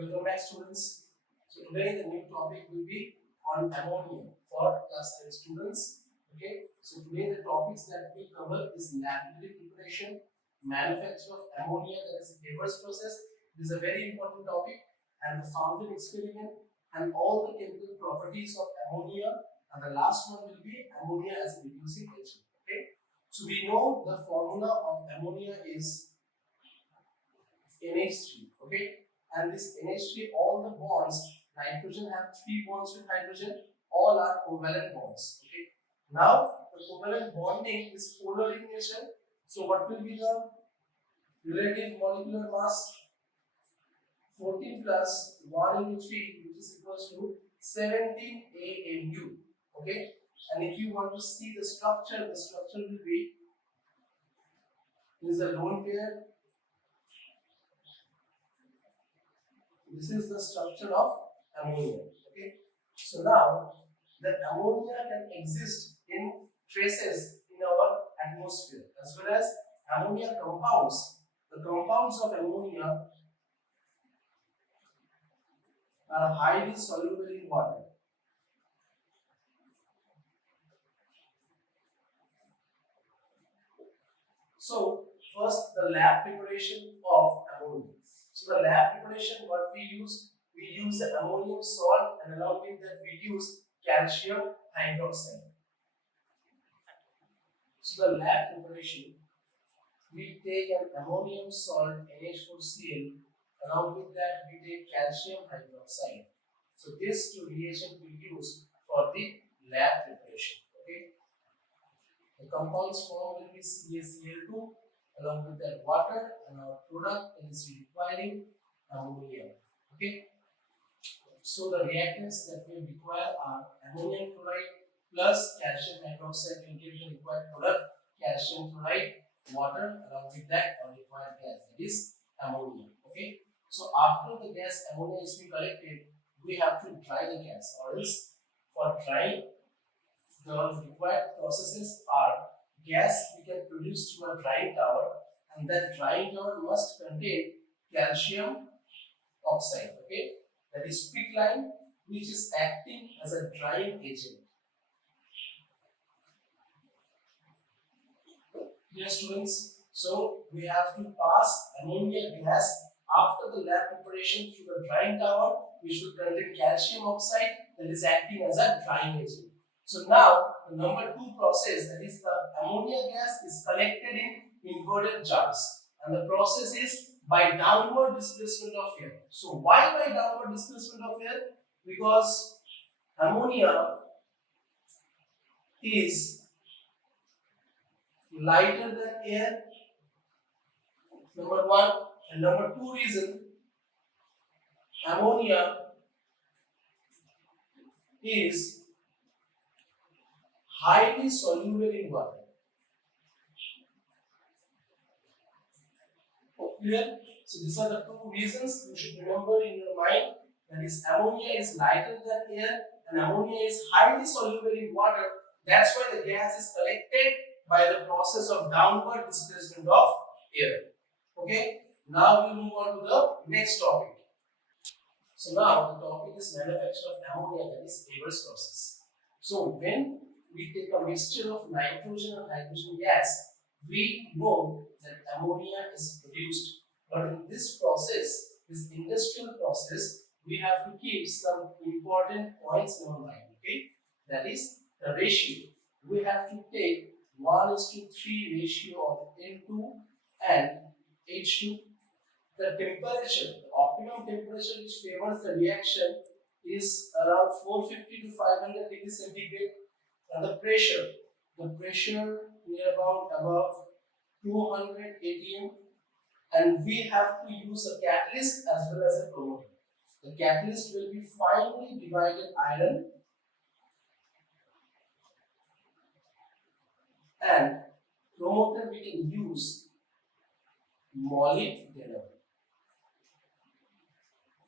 Welcome back, students. So today the new topic will be on ammonia for class 10 students. Okay. So today the topics that we cover is laboratory preparation, manufacture of ammonia, that is a Haber's process. This is a very important topic, and the fountain experiment and all the chemical properties of ammonia. And the last one will be ammonia as a reducing agent. Okay. So we know the formula of ammonia is NH3. Okay. And this NH3, all the bonds, nitrogen have 3 bonds with hydrogen, all are covalent bonds. Okay. Now the covalent bonding is polar in nature. So what will be the relative molecular mass? 14 plus 1 into 3, which is equals to 17 AMU. Okay. And if you want to see the structure will be, this is a lone pair. This is the structure of ammonia. Okay. So now the ammonia can exist in traces in our atmosphere as well as ammonia compounds. The compounds of ammonia are highly soluble in water. So first the lab preparation of ammonia. So the lab preparation, what we use the ammonium salt, and along with that we use calcium hydroxide. So the lab preparation, we take an ammonium salt NH4Cl, along with that we take calcium hydroxide. So this two reagent we use for the lab preparation. Okay. The compounds formed will be CaCl2, along with that water, and our product is requiring ammonia. Okay. So the reactants that we require are ammonium chloride plus calcium hydroxide will give the required product, calcium chloride, water, along with that our required gas, that is ammonia. Okay. So after the gas ammonia is being collected, we have to dry the gas, or else for drying, the required processes are gas we can produce through a drying tower, and that drying tower must contain calcium oxide. Okay, that is quicklime, which is acting as a drying agent. Dear students, so we have to pass ammonia gas after the lab preparation through the drying tower, which will contain calcium oxide, that is acting as a drying agent. So now the number 2 process, that is the ammonia gas, is collected in inverted jars, and the process is by downward displacement of air. So why by downward displacement of air? Because ammonia is lighter than air, number 1, and number 2 reason, ammonia is highly soluble in water. Clear? So these are the 2 reasons you should remember in your mind. That is, ammonia is lighter than air and ammonia is highly soluble in water. That's why the gas is collected by the process of downward displacement of air. Okay. Now we move on to the next topic. So now the topic is manufacture of ammonia, that is Haber's process. So when we take a mixture of nitrogen and hydrogen gas, we know that ammonia is produced. But in this process, this industrial process, we have to keep some important points in our mind. Okay, that is the ratio. We have to take 1:3 ratio of N2 and H2. The temperature, the optimum temperature which favors the reaction is around 450 to 500 degrees centigrade. And the pressure near about above 200 atm, and we have to use a catalyst as well as a promoter. The catalyst will be finely divided iron, and promoter we can use molybdenum.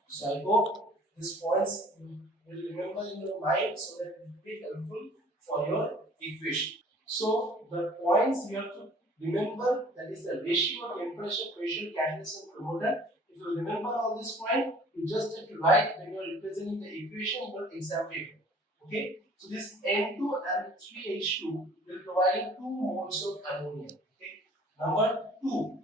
So I hope these points you will remember in your mind, so that it will be helpful for your equation. So the points you have to remember, that is the ratio, temperature, pressure, catalyst and promoter, If you remember all this point, you just have to write when you are representing the equation in your exam paper. Okay, so this N2 and 3H2 will provide 2 moles of ammonia. Okay, number 2,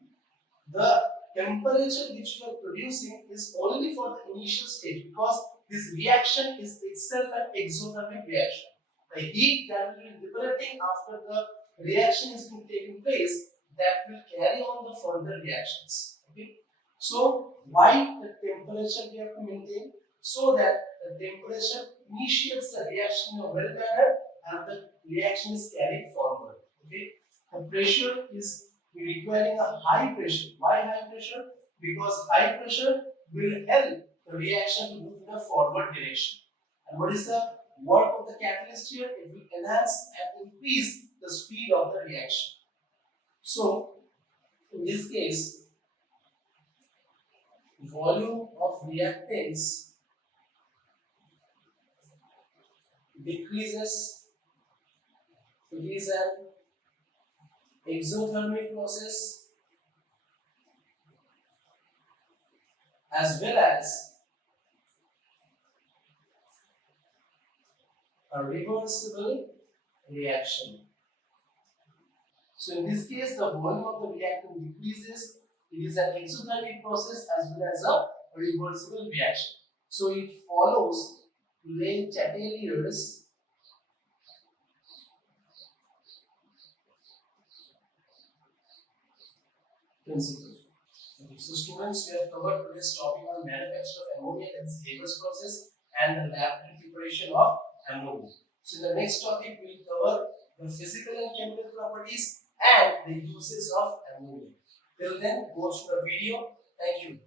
the temperature which you are producing is only for the initial stage, because this reaction is itself an exothermic reaction. The heat that will be liberating after the reaction is being taken place, that will carry on the further reactions. Okay, so why the temperature we have to maintain? So that the temperature initiates the reaction in a well manner and the reaction is carried forward. Okay, the pressure is requiring a high pressure. Why high pressure? Because high pressure will help the reaction to move in a forward direction. And what is the work of the catalyst here? It will enhance and increase the speed of the reaction. So, in this case, volume of reactants decreases. It is an exothermic process as well as a reversible reaction. So in this case, the volume of the reactant decreases. It is an exothermic process as well as a reversible reaction. So it follows Le Chatelier's principle. Okay, so students, we have covered today's topic on manufacture of ammonia, that is Haber's process, and the laboratory preparation of ammonia. So in the next topic, we will cover the physical and chemical properties and the uses of ammonia. Till then, go through the video. Thank you.